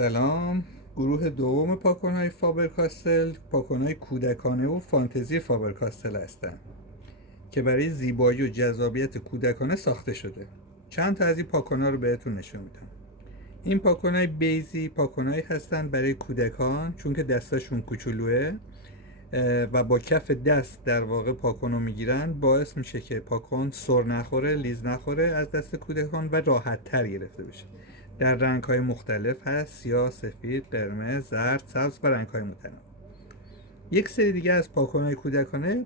سلام. گروه دوم پاکن فابر کاستل پاکن کودکانه و فانتزی فابر کاستل هستند که برای زیبایی و جذابیت کودکانه ساخته شده. چند تا از این پاکن رو بهتون نشون میدم. این پاکن بیزی پاکن هستند برای کودکان، چون که دستاشون کوچولوه و با کف دست در واقع پاکن رو میگیرن، باعث میشه که پاکن سر نخوره، لیز نخوره از دست کودکان و راحت تر گرفته بشه. در رنگ های مختلف هست: سیاه، سفید، قرمز، زرد، سبز و رنگ های متنوع. یک سری دیگه از پاکن های کودکانه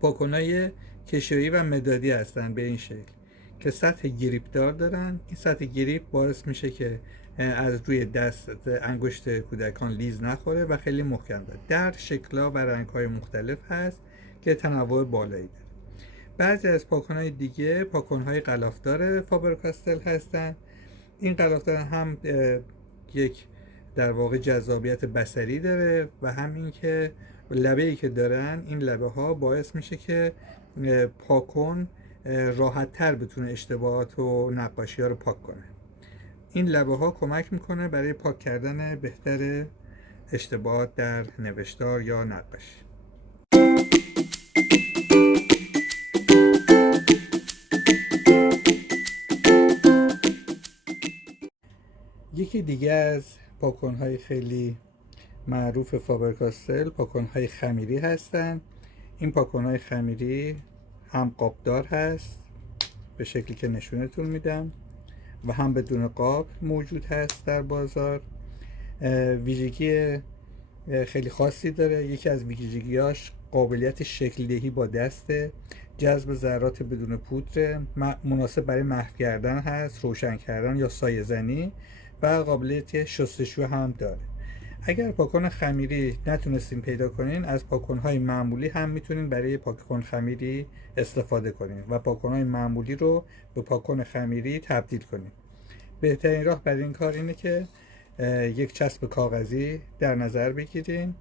پاکن های کشویی و مدادی هستن به این شکل که سطح گریپ دار دارن. این سطح گریپ باعث میشه که از روی دست انگشت کودکان لیز نخوره و خیلی محکم داره. در شکل‌ها و رنگ‌های مختلف هست که تنوع بالایی داره. بعضی از پاکن‌های دیگه پاکن‌های غلافدار فابر کاستل هستن. این غلافدار هم یک در واقع جذابیت بصری داره و هم این که لبه‌ای که دارن، این لبه ها باعث میشه که پاکن راحت تر بتونه اشتباهات و نقاشی ها رو پاک کنه. این لبه ها کمک میکنه برای پاک کردن بهتر اشتباهات در نوشتار یا نقاشی. یکی دیگه از پاکن های خیلی معروف فابر کاستل پاکن های خمیری هستن. این پاکن های خمیری هم قابدار هست به شکلی که نشونتون میدم و هم بدون قاب موجود هست در بازار. ویژگی خیلی خاصی داره. یکی از ویژگیاش قابلیت شکل دهی با دسته، جذب ذرات بدون پودر، مناسب برای محو کردن هست، روشن کردن یا سایه زنی و قابلیت شستشو هم داره. اگر پاکن خمیری نتونستین پیدا کنین، از پاکن های معمولی هم میتونین برای پاکن خمیری استفاده کنین و پاکن های معمولی رو به پاکن خمیری تبدیل کنین. بهترین راه برای این کار اینه که یک چسب کاغذی در نظر بگیرین،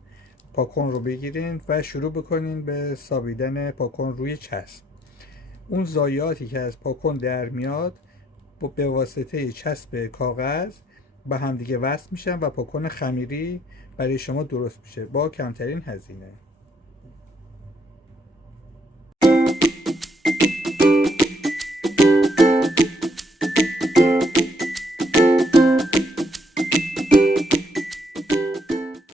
پاکن رو بگیرین و شروع بکنین به سابیدن پاکن روی چسب. اون ضایعاتی که از پاکن در میاد به واسطه چسب کاغذ با همدیگه وصل میشن و پاکن خمیری برای شما درست میشه با کمترین هزینه.